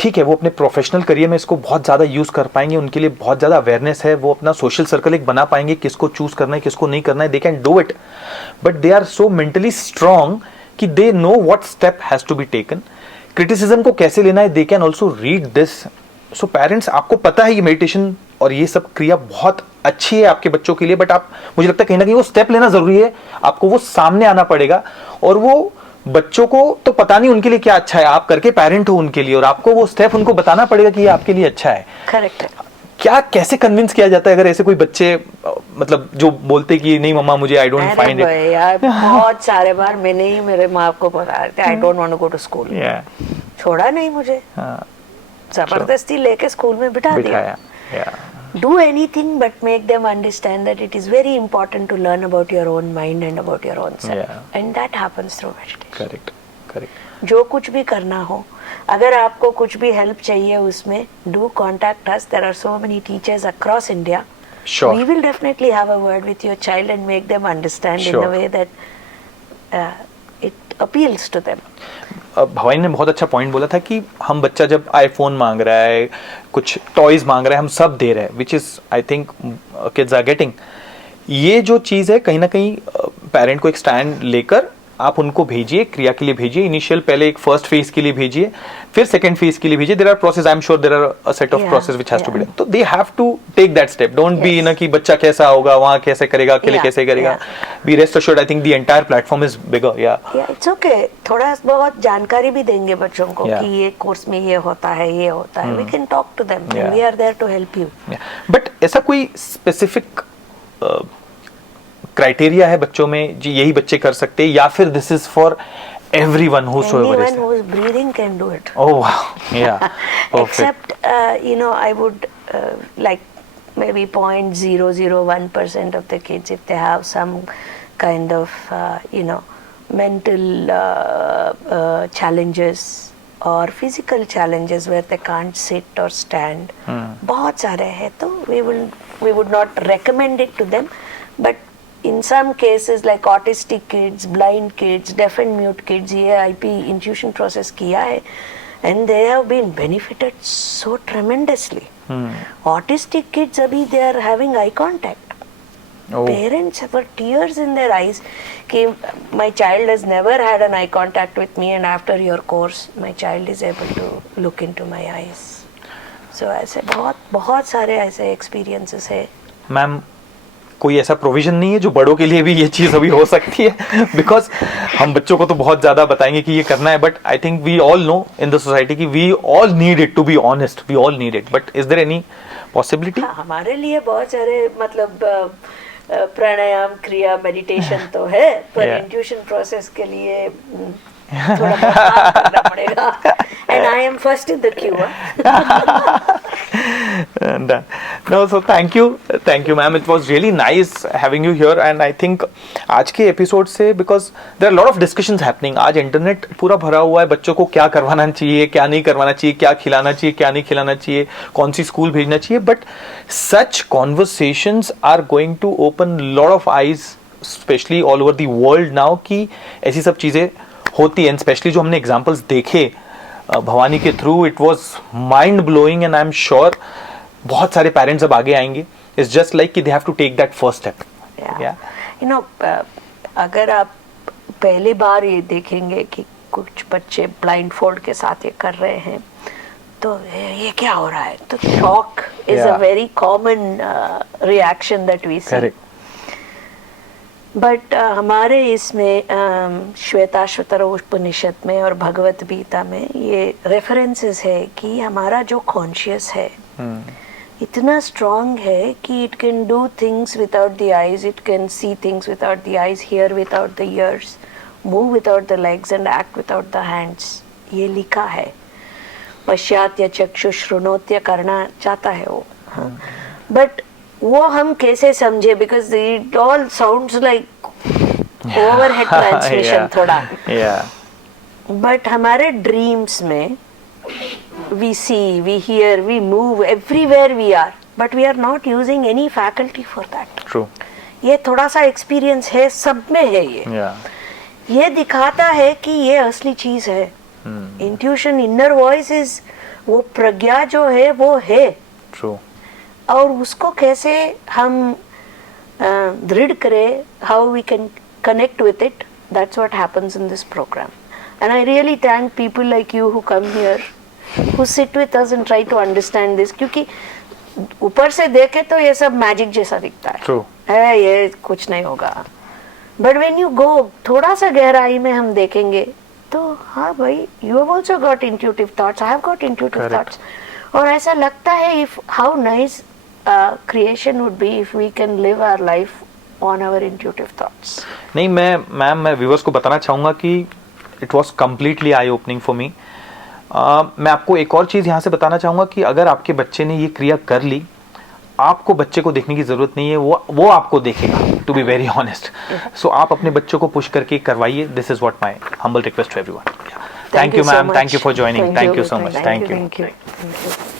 ठीक है, वो अपने प्रोफेशनल करियर में इसको बहुत ज़्यादा यूज़ कर पाएंगे, उनके लिए बहुत ज़्यादा अवेयरनेस है, वो अपना सोशल सर्कल एक बना पाएंगे, किसको चूज़ करना है किसको नहीं करना है, they can do it, but they are so mentally strong कि they know what step has to be taken. Criticism को कैसे लेना है, they can also read this. So parents, आपको पता है ये मेडिटेशन और ये सब क्रिया बहुत अच्छी है आपके बच्चों के लिए, बट आप, मुझे लगता है कहीं ना कहीं वो स्टेप लेना जरूरी है. आपको वो सामने आना पड़ेगा, और वो बच्चों को तो पता नहीं उनके लिए क्या अच्छा है, आप करके पेरेंट हो उनके लिए, और आपको वो स्टेप उनको बताना पड़ेगा कि ये आपके लिए अच्छा है. करेक्ट. क्या, कैसे कन्विंस किया जाता है अगर ऐसे कोई बच्चे मतलब जो बोलते कि नहीं मम्मा मुझे आई डोंट फाइंड इट? यार बहुत सारे बार मैंने ही मेरे माँ को बता दिया, I don't want to go to school. छोड़ा नहीं मुझे, जबरदस्ती लेके स्कूल में बिठा दिया. Do anything but make them understand that it is very important to learn about your own mind and about your own self. And that happens through meditation. Correct. जो कुछ भी करना हो, अगर आपको कुछ भी हेल्प चाहिए उसमें, do contact us. There are so many teachers across India. Sure. We will definitely have a word with your child and make them understand in a way that it appeals to them. Bhavani ने बहुत अच्छा point बोला था कि हम बच्चा जब iPhone मांग रहा है, कुछ टॉयज मांग रहा है, हम सब दे रहे हैं, which is I think kids are getting. ये जो चीज़ है कहीं ना कहीं पेरेंट को एक स्टैंड लेकर आप उनको भेजिए, क्रिया के लिए भेजिए. इनिशियल पहले एक फर्स्ट फेज के लिए भेजिए, फिर सेकंड फेज के लिए भेजिए. There are process, I am sure there are a set of process which has to be done. तो they have to take that step. Don't be ना कि बच्चा कैसा होगा, वहां कैसे करेगा, अकेले कैसे करेगा. Be rest assured, I think the entire platform is bigger. It's okay. थोड़ा बहुत जानकारी भी देंगे बच्चों को कि ये कोर्स में ये होता है, ये होता है. We can talk to them, we are there to help you. But ऐसा कोई स्पेसिफिक क्राइटेरिया है बच्चों में जी यही बच्चे कर सकते हैं, या फिर this is for everyone whosoever anyone who is breathing can do it? Oh wow, yeah. Except you know, I would like maybe 0.001% of the kids, if they have some kind of you know, mental challenges or physical challenges where they can't sit or stand. बहुत सारे हैं, तो we would not recommend it to them, but in some cases like autistic kids, blind kids, deaf and mute kids, ये IP intuition process किया है, and they have been benefited so tremendously. Autistic kids अभी they are having eye contact. Oh. Parents have tears in their eyes कि my child has never had an eye contact with me, and after your course my child is able to look into my eyes. So ऐसे बहुत सारे ऐसे experiences है. Ma'am कोई ऐसा provision नहीं है जो बड़ों के लिए भी ये चीज अभी हो सकती है? बिकॉज हम बच्चों को तो बहुत ज्यादा बताएंगे कि ये करना है, but I think we all know in the society कि we all need it, to be honest we all need it, but is there any possibility? हमारे लिए बहुत सारे मतलब प्राणायाम, क्रिया, मेडिटेशन तो है, पर Yeah. इंट्यूशन प्रोसेस के लिए थोड़ा बहुत काम करना पड़ेगा. And I am first in the queue. And, no, so thank you ma'am, it was really nice having you here, and I think आज के एपिसोड से, because there are a lot of discussions happening, आज internet पूरा भरा हुआ है बच्चों को क्या करवाना चाहिए, क्या नहीं करवाना चाहिए, क्या खिलाना चाहिए, क्या नहीं खिलाना चाहिए, कौन सी स्कूल भेजना चाहिए, but such conversations are going to open lot of eyes, especially all over the world now, कि ऐसी सब चीजें होती हैं, स्पेशली जो हमने एग्जाम्पल्स देखे भवानी के through, it was mind blowing, and I am sure बहुत सारे पेरेंट्स अब आगे आएंगे. इट्स जस्ट लाइक कि they have to take that first step. You know, अगर आप पहली बार ये देखेंगे कि कुछ बच्चे ब्लाइंड फोल्ड के साथ ये कर रहे हैं, तो ये क्या हो रहा है, तो shock is a very common reaction that we see. But हमारे इसमें श्वेताश्वतर उपनिषद में और भगवत गीता में ये रेफरेंसेस है कि हमारा जो कॉन्शियस है इतना स्ट्रॉन्ग है कि it can do things without the eyes, it can see things without the eyes, here without the years, move without the legs and act without the hands. ये लिखा है. पश्चात्य चक्षु श्रुणोत्य करना चाहता है वो, बट वो हम कैसे समझे, because it all sounds like overhead transmission थोड़ा. बट हमारे ड्रीम्स में we see, we hear, we move, everywhere we are, but we are not using any faculty for that. True. ये थोड़ा सा एक्सपीरियंस है, सब में है ये दिखाता है कि ये असली चीज है. इंट्यूशन, इनर वॉइस इज, वो प्रज्ञा जो है वो है. ट्रू. और उसको कैसे हम दृढ़ करें, how we can connect with it, that's what happens in this programme. And I really thank people like you who come here, who sit with us and try to understand this, क्योंकि ऊपर से देखे तो ये सब magic जैसा दिखता है. True. है, ये कुछ नहीं होगा, बट व्हेन यू गो थोड़ा सा गहराई में हम देखेंगे तो हाँ भाई, you have also got intuitive thoughts, I have got intuitive thoughts. और ऐसा लगता है if how nice creation would be if we can live our life on our intuitive thoughts. नहीं, मैं व्यूअर्स को बताना चाहूँगा कि it was completely I opening for me. मैं आपको एक और चीज़ यहाँ से बताना चाहूँगा कि अगर आपके बच्चे ने ये क्रिया कर ली, आपको बच्चे को देखने की ज़रूरत नहीं है, वो आपको देखेगा, to be very honest. So आप अपने बच्चों को पुश करके करवाइए. This is what my humble request to everyone. Thank you ma'am, thank you for joining, thank you so much, thank you.